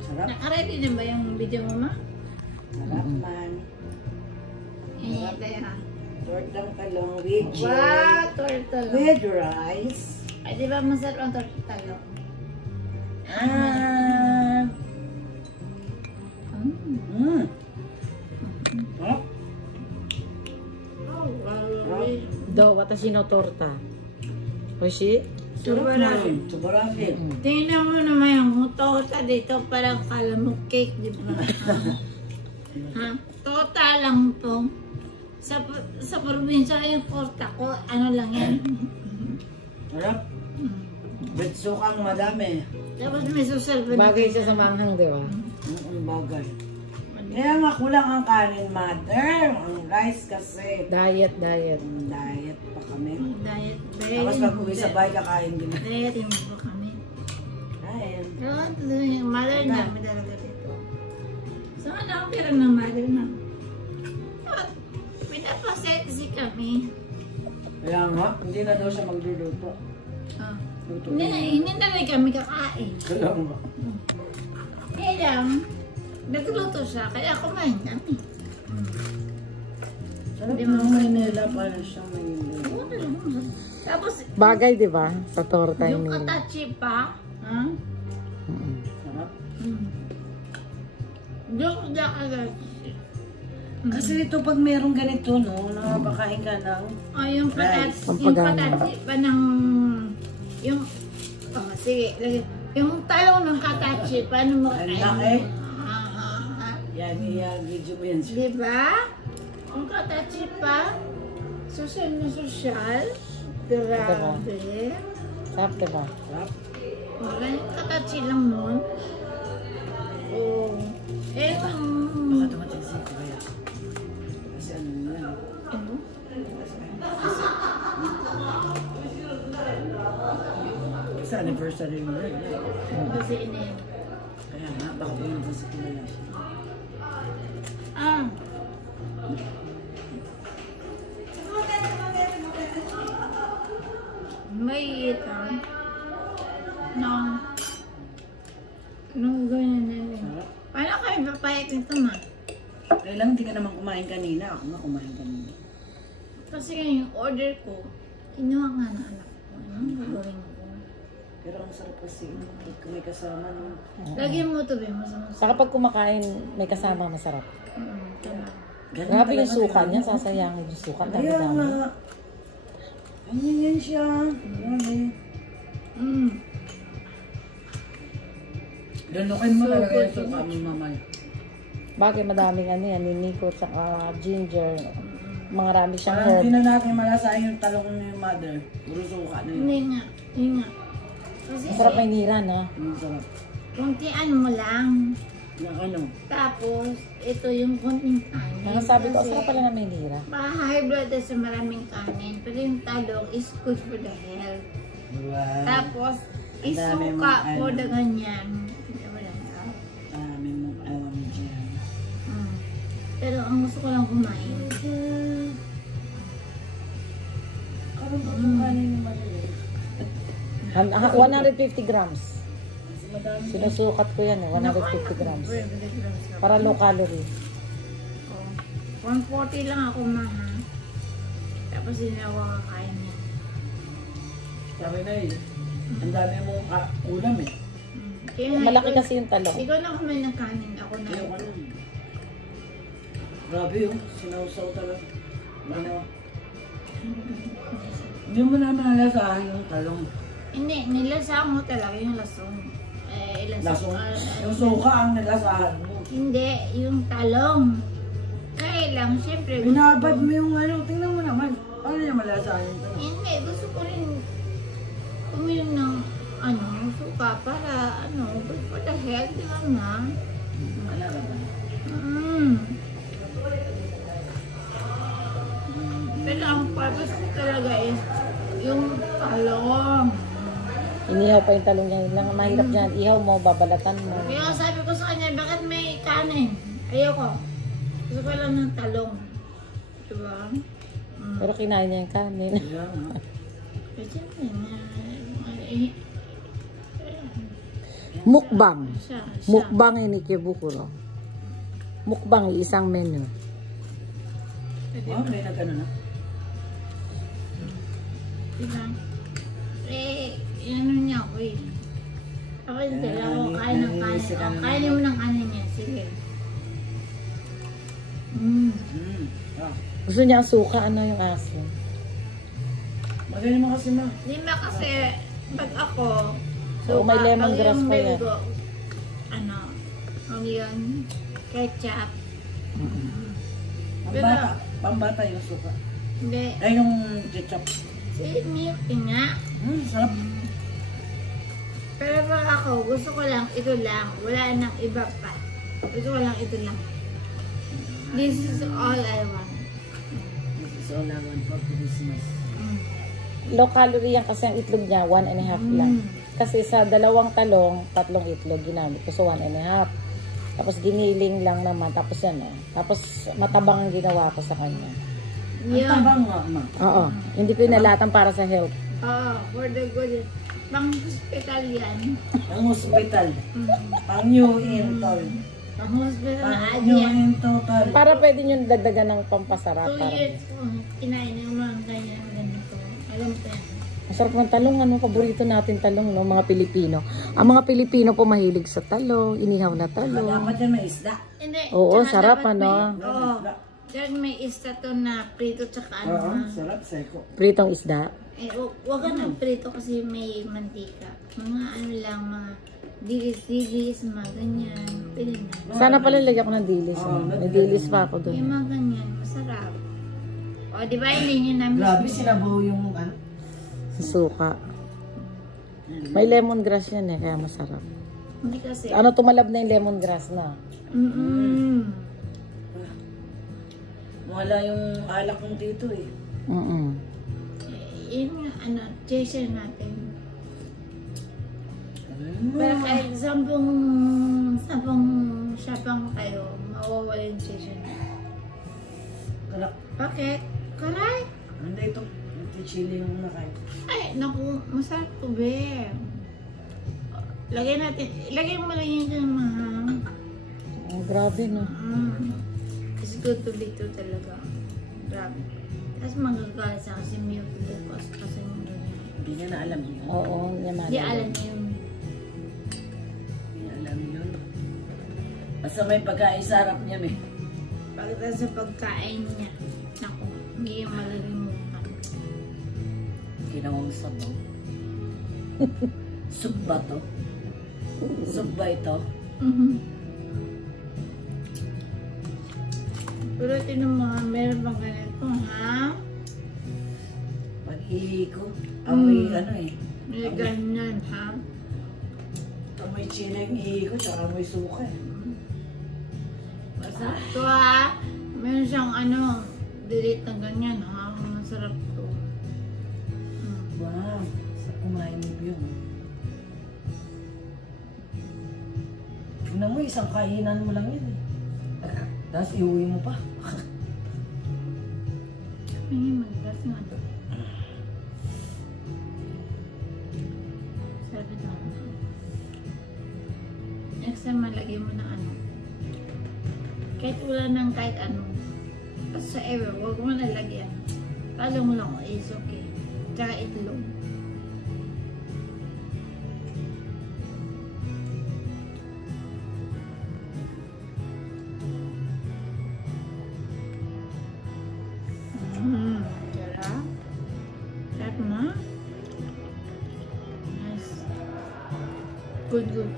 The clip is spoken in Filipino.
Sarap. Nakaready din ba yung video mo, ma? Sarap man. Kaya. Tortang talong with Wow, turtle. with rice. Ay, di ba masarap ang turtle talong? Sarap. Do, watashi no torta. Oishi? Sobrang. Sobrang. Tingnan mo naman yung tota dito, parang kala mo cake, di ba? Ha? Tota lang to. Sa probinsya yung torta ko, ano lang yan. Sarap. With sukang madami. Tapos may suserve na. Bagay siya sa manghang, di ba? Bagay. Kaya nga kulang ang kanin, mother. Ang rice kasi. Diet. Diet pa kami. Diet. Tapos pag uwi sa bahay, kakain din. Diet yung po kami. Kain. Pero yung mother namin talaga dito. Saan na ang pera ng mother na? Pinapasexy kami. Kaya nga, hindi na daw siya magluluto. Hindi na rin kami kakain. Kaya nga. Kaya lang, nagluto siya, kaya kumain kami. Sarap ng Maynila para siyang Maynila. Tapos, Bagay, di ba? Sa torta yung nila. katachi pa, Sarap. yung katachi. Kasi dito pag merong ganito, no, nakapakain ka ng Yung katachi pa ng, sige, yung talong ng katachi, paano mo Ang kain? laki. Yan, video mo yan. Diba? Yung katachi pa, sosyal na sosyal. Grabe. Sarap, di ba? Sarap. Wala yung katachi lang nun. Oh. Baka dumating si Kuya. Kasi ano yan. Ano? Kasi anniversary mo rin. Kasi inin. Kaya nga, baka pumunta si Kuya. May itang. Nung ganyan na rin. Sarap. Paano kayo papayag nito, ma? Kaya lang, hindi ka naman kumain kanina. Ako nga kumain kanina. Kasi yung order ko, kinuha nga na anak ko. Anong gagawin ko? Pero ang sarap kasi kung may kasama, no? Lagyan mo ito, Bim. Masama. Sa kapag kumakain, may kasama masarap. Tama. Ganun Grabe yung talaga suka sila. niya, sasayangin yung suka. Kaya nga. Dami-dami. Ganyan yan siya. Grabe. Lanukin mo talaga yung suka mo, mamay. Bagay madaming ano yan, niniko, tsaka ginger. Mga rami siyang Parang herb. hindi na natin malasahin yung talong ni mother. Puro suka na yun. Hindi nga. Hindi nga. Kasi Masarap may nira, no? Ang sarap. kuntian mo lang. Yung ano. Tapos, ito yung kunting kanin. Mga sabi ko, Kasi, sarap pala na may nira. high blood sa maraming kanin. Pero yung talong is good for the health. Wow. Tapos, Ang dami isuka mong mo ano. na ganyan. Hindi mo lang alam. Dami mong alam dyan. Pero ang gusto ko lang kumain. Karoon pa yung kanin ni mother. 150 grams. Kasi madami. Sinusukat ko yan, 150 grams. Para low calorie. 140 lang ako, maha. Tapos hindi na ako kakain niya. Sabi na eh. Ang dami mong ulam eh. Kaya Malaki ikaw- kasi yung talong. Ikaw lang kumain ng kanin. Ako na. Ayaw ka lang. Grabe yung sinausaw talaga. Ano? Hindi mo na malasahan yung talong. Hindi, nilasahan mo talaga yung lason. Lasong? Yung suka ang nilasahan mo. Hindi, yung talong. Kaya lang, syempre. Binabad mo yung ano. Tingnan mo naman. Paano niya malasahan yung talong? Hindi, gusto ko rin uminom ng suka para good for the health, di ba nga? Wala ka ba? Pero ang purpose ko talaga is yung talong. Inihaw pa yung talong niya. Yun lang ang mahirap dyan. Ihaw mo, babalatan mo. Kaya sabi ko sa kanya, bakit may kanin? Ayoko. Gusto ko lang ng talong. Diba? Pero kinain niya yung kanin. Kaya nga. Pero siyempre, Mukbang. Siya. Mukbang ini Ikebukuro. Mukbang, isang menu. Oh, may nag-ano na. Diba? Ano niya ako eh. Ako yung dalawa, kain ng kain. Kainin mo ng kanin niya, sige. Gusto niya ang suka, ano yung asin? Magaling mo kasi ma. Di ba kasi, pag ako, Oo, may lemongrass pag pa yung yan. baby ko, ano, onion, ketchup, Pambata yung suka. hindi, Ay, yung ketchup. si milk nga. Sarap. Pero pag ako, gusto ko lang, ito lang, wala nang iba pa. Gusto ko lang, ito lang. This is all I want. This is all I want for Christmas. Low calorie yan kasi ang itlog niya, 1.5 lang. Kasi sa 2 talong, 3 itlog ginamit ko. So 1.5. Tapos giniling lang naman. Tapos yan Tapos matabang ang ginawa ko sa kanya. Ang tabang nga, ma. Oo. Hindi ko inalatan para sa health. For the good. Pang hospital yan. Ang hospital. Pang New Intol. Pang hospital na Pang New adyan. Intol. Para pwede nyo dagdagan ng pampasarap. 2 years ko, kinain yung mga ganyan, ganito. Alam ko yan. Masarap ng talong, paborito natin talong, no? Mga Pilipino. Ang mga Pilipino po mahilig sa talong, inihaw na talong. Dapat yan may isda. Hindi. Oo, tsaka sarap, dapat ano? Oo. Diyan may isda to na prito tsaka Oo, ano. sarap, seko. Pritong isda. Huwag ka ng prito kasi may mantika. Mga ano lang, mga dilis-dilis, mga ganyan. Pwede na. Sana pala lagyan ko ng dilis. May dilis pa ako doon. Yung mga ganyan, masarap. O, di ba hindi nyo namin Grabe, sinabaw yung ano. Suka. May lemongrass yan kaya masarap. Hindi kasi. Ano, tumalab na yung lemongrass na. Wala yung alak mong dito eh. Yun nga, ano, chaser natin. Pero kahit sampung syapang kayo, mawawala yung chaser natin. Kalak. Bakit? Karay? Ano ito? Ito chili yung nakain. Ay, naku, masarap to, be. Lagay natin, ilagay mo lang yun dyan, mahal. Oh, grabe, no? It's good to be to talaga. Grabe. Tapos magagalit sa kasi milk bukas kasi yung ganyan. Hindi niya na alam yun. Oo, yaman. Hindi alam niya yun. Hindi niya alam yun. Basta may pagkaisarap niya eh. Pagkatapos sa pagkain niya, naku, hindi yung malalimutan. Ginawang sabaw. Soup ba to? Soup ba ito? Pero tinan mo, meron bang ganito, ha? Pag-ihi ko. Amoy ano eh. May ganyan, ha? Amoy chili ang ihi ko, tsaka amoy suka eh. Masarap to, ha? Meron siyang ano, delete na ganyan, ha? Masarap to. Wow, sa kumain mo yun. Tignan mo, isang kainan mo lang yun eh. Tapos iuwi mo pa. Hindi, mag-gas nga. Sarap ito. Next time, malagay mo na ano. Kahit wala ng kahit ano. Basta ever, huwag mo nalagyan. Kala mo lang, is okay. Tsaka itlog. Sarap. Sarap na. Nice. Good, good.